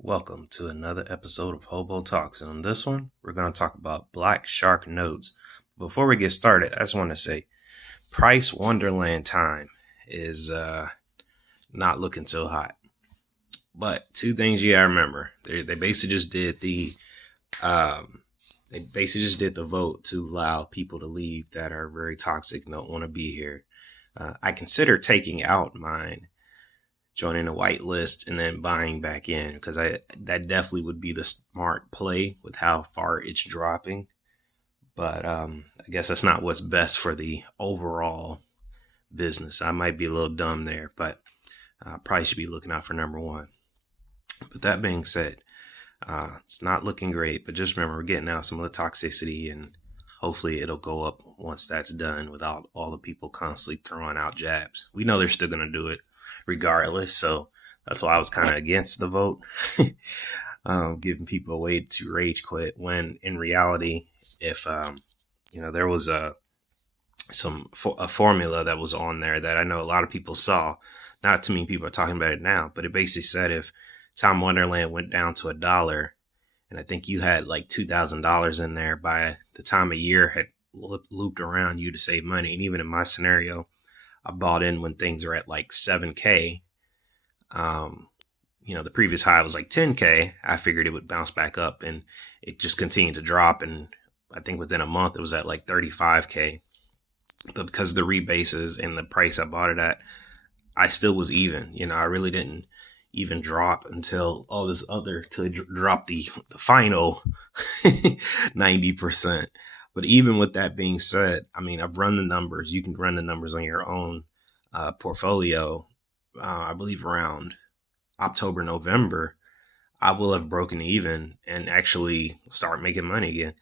Welcome to another episode of Hobo Talks, and on this one, we're going to talk about Black Shark nodes. Before we get started, I just want to say, Price Wonderland time is not looking so hot. But two things you gotta remember: they basically just did the vote to allow people to leave that are very toxic and don't want to be here. I consider taking out mine, joining the white list, and then buying back in, because that definitely would be the smart play with how far it's dropping. But I guess that's not what's best for the overall business. I might be a little dumb there, but probably should be looking out for number one. But that being said, it's not looking great, but just remember, we're getting out some of the toxicity, and hopefully it'll go up once that's done without all the people constantly throwing out jabs. We know they're still going to do it regardless, so that's why I was kind of against the vote, giving people a way to rage quit, when in reality, if there was a formula that was on there that I know a lot of people saw. Not too many people are talking about it now, but it basically said if Tom Wonderland went down to $1, and I think you had like $2,000 in there by the time a year had looped around you to save money. And even in my scenario, I bought in when things are at like 7K. The previous high was like 10K. I figured it would bounce back up, and it just continued to drop. And I think within a month it was at like 35K. But because of the rebases and the price I bought it at, I still was even. I really didn't even drop until all this other, to drop the final 90%. But even with that being said, I mean, I've run the numbers. You can run the numbers on your own portfolio. I believe around October, November, I will have broken even and actually start making money again.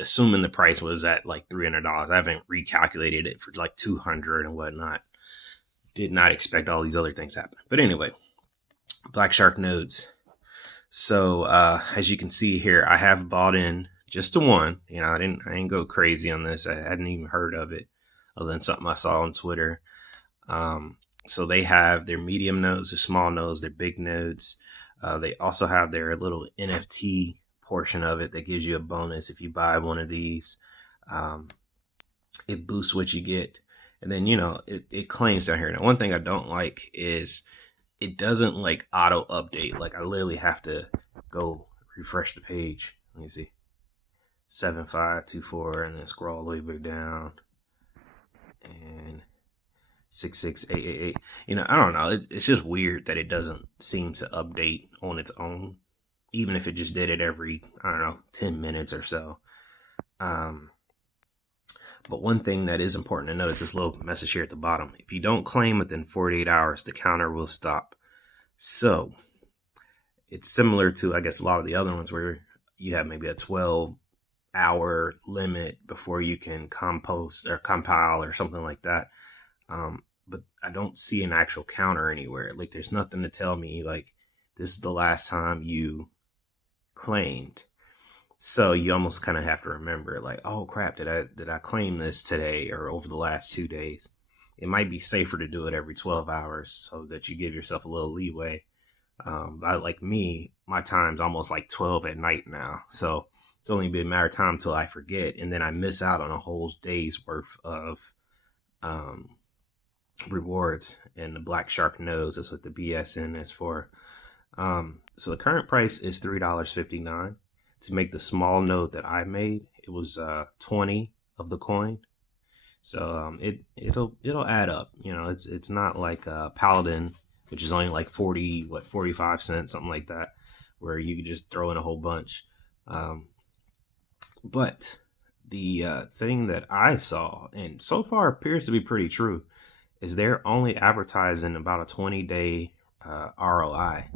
Assuming the price was at like $300. I haven't recalculated it for like 200 and whatnot. Did not expect all these other things to happen. But anyway, Black Shark nodes. So as you can see here, I have bought in just to one. I didn't go crazy on this. I hadn't even heard of it other than something I saw on Twitter. So they have their medium nodes, their small nodes, their big nodes. They also have their little NFT portion of it that gives you a bonus if you buy one of these. It boosts what you get. And then, it claims down here. Now, one thing I don't like is it doesn't like auto update. Like I literally have to go refresh the page. Let me see. 7524, and then scroll all the way back down. And 66888. I don't know. It's just weird that it doesn't seem to update on its own, even if it just did it every, 10 minutes or so. But one thing that is important to notice, this little message here at the bottom: if you don't claim within 48 hours, the counter will stop. So it's similar to, I guess, a lot of the other ones where you have maybe a 12-hour limit before you can compost or compile or something like that. But I don't see an actual counter anywhere. Like there's nothing to tell me like this is the last time you claimed. So you almost kind of have to remember, like, oh crap, did I claim this today or over the last 2 days? It might be safer to do it every 12 hours so that you give yourself a little leeway. But like me, my time's almost like 12 at night now. So it's only been a matter of time until I forget, and then I miss out on a whole day's worth of rewards. And the Black Shark knows that's what the BSN is for. So the current price is $3.59. To make the small node that I made, it was 20 of the coin. So it'll add up. It's not like Paladin, which is only like 45 cents, something like that, where you could just throw in a whole bunch. But the thing that I saw, and so far appears to be pretty true, is they're only advertising about a 20-day ROI,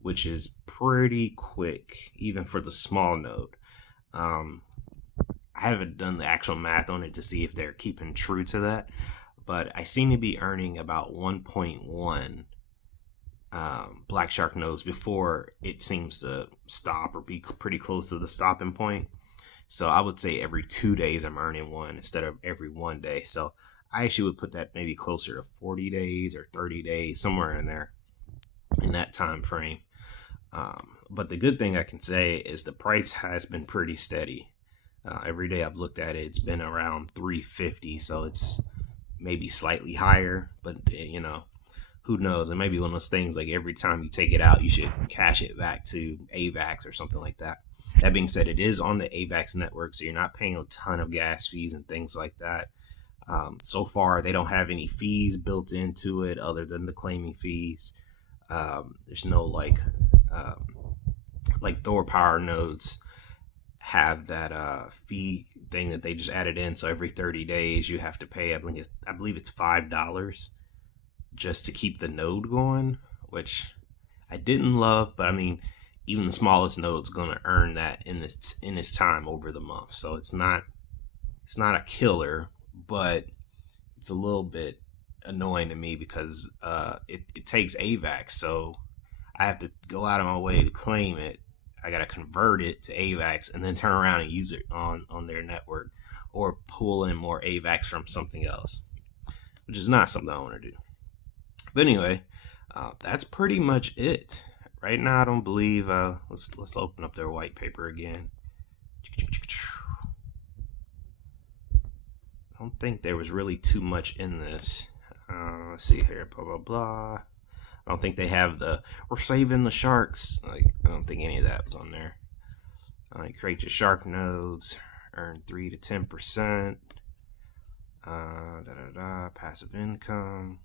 which is pretty quick, even for the small node. I haven't done the actual math on it to see if they're keeping true to that, but I seem to be earning about 1.1 Black Shark nodes before it seems to stop or be pretty close to the stopping point. So I would say every 2 days I'm earning one instead of every 1 day. So I actually would put that maybe closer to 40 days or 30 days, somewhere in there, in that time frame. But the good thing I can say is the price has been pretty steady. Every day I've looked at it, it's been around 350, so it's maybe slightly higher, but who knows? It may be one of those things like every time you take it out, you should cash it back to AVAX or something like that. That being said, it is on the AVAX network, so you're not paying a ton of gas fees and things like that. So far, they don't have any fees built into it other than the claiming fees. There's no like Thor Power nodes have that fee thing that they just added in. So every 30 days you have to pay. I believe it's $5 just to keep the node going, which I didn't love, but I mean, even the smallest node's gonna earn that in its time over the month. So it's not a killer, but it's a little bit annoying to me because it takes AVAX, so I have to go out of my way to claim it. I gotta convert it to AVAX and then turn around and use it on their network or pull in more AVAX from something else, which is not something I want to do. But anyway, that's pretty much it. Right now, I don't believe. Let's open up their white paper again. I don't think there was really too much in this. Let's see here. Blah blah blah. I don't think they have we're saving the sharks. Like, I don't think any of that was on there. Create your shark nodes. Earn 3 to 10%. Passive income.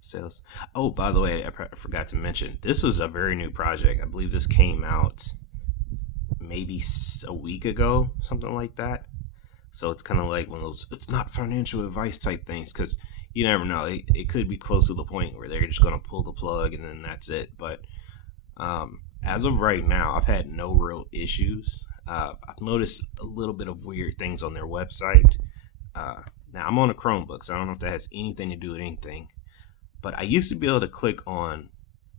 Sales. Oh, by the way, I forgot to mention, this was a very new project. I believe this came out maybe a week ago, something like that. So it's kind of like one of those, it's not financial advice type things, because you never know. It could be close to the point where they're just going to pull the plug and then that's it. But as of right now, I've had no real issues. I've noticed a little bit of weird things on their website. Now, I'm on a Chromebook, so I don't know if that has anything to do with anything. But I used to be able to click on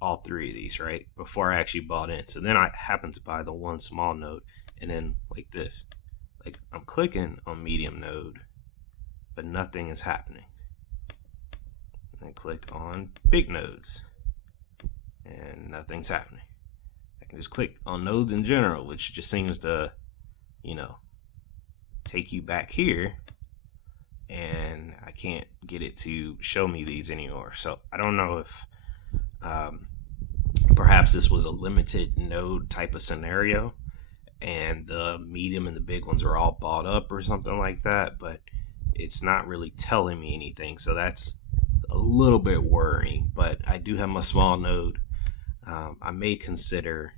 all three of these, right, before I actually bought in. So then I happened to buy the one small node, and then like this. Like, I'm clicking on medium node, but nothing is happening. And I click on big nodes, and nothing's happening. I can just click on nodes in general, which just seems to, take you back here, and I can't get it to show me these anymore. So I don't know if perhaps this was a limited node type of scenario and the medium and the big ones are all bought up or something like that, but it's not really telling me anything. So that's a little bit worrying, but I do have my small node. I may consider,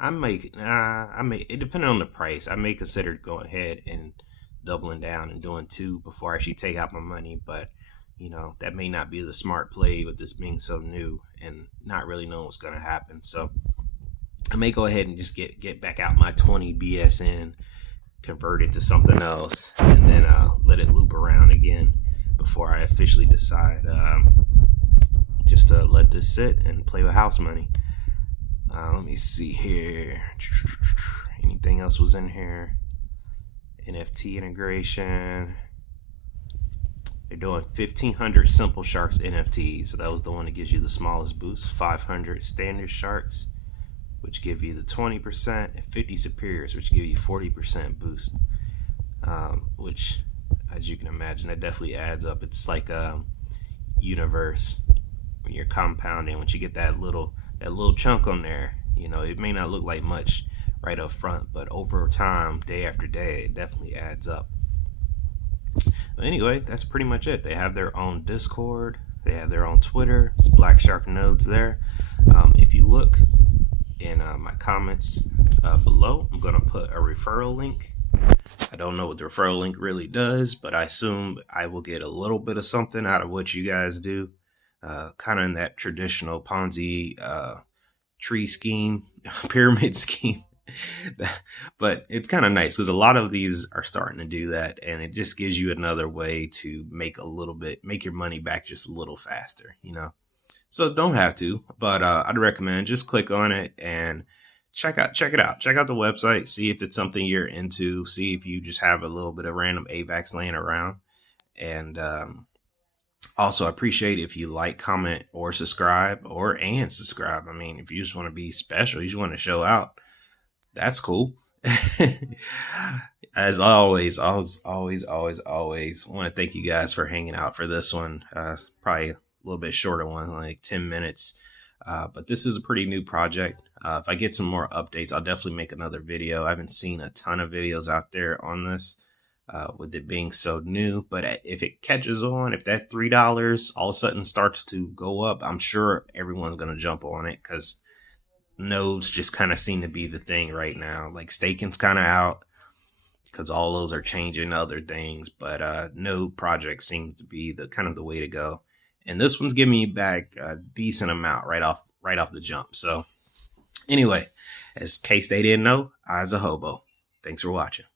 it depending on the price, I may consider going ahead and doubling down and doing two before I actually take out my money. But that may not be the smart play with this being so new and not really knowing what's going to happen. So I may go ahead and just get back out my 20 BSN, convert it to something else, and then let it loop around again before I officially decide just to let this sit and play with house money. Let me see here. Anything else was in here? NFT integration. They're doing 1,500 simple sharks NFTs. So that was the one that gives you the smallest boost. 500 standard sharks, which give you the 20%, and 50 superiors, which give you 40% boost. Which, as you can imagine, that definitely adds up. It's like a universe when you're compounding. Once you get that little chunk on there, it may not look like much right up front, but over time, day after day, it definitely adds up. But anyway, that's pretty much it. They have their own Discord. They have their own Twitter. It's Black Shark Nodes there. If you look in my comments below, I'm going to put a referral link. I don't know what the referral link really does, but I assume I will get a little bit of something out of what you guys do. Kind of in that traditional Ponzi tree scheme, pyramid scheme. But it's kind of nice because a lot of these are starting to do that, and it just gives you another way to make your money back just a little faster, So don't have to, but I'd recommend just click on it and check it out. Check out the website, see if it's something you're into, see if you just have a little bit of random AVAX laying around, and Also, I appreciate if you like, comment, or subscribe, and subscribe. I mean, if you just want to be special, you just want to show out, that's cool. As always, I want to thank you guys for hanging out for this one. Probably a little bit shorter one, like 10 minutes. But this is a pretty new project. If I get some more updates, I'll definitely make another video. I haven't seen a ton of videos out there on this, with it being so new. But if it catches on, if that $3 all of a sudden starts to go up, I'm sure everyone's going to jump on it, because nodes just kind of seem to be the thing right now. Like staking's kind of out, because all those are changing other things, but node projects seem to be the kind of the way to go. And this one's giving me back a decent amount right off the jump. So anyway, as case they didn't know, I's a hobo. Thanks for watching.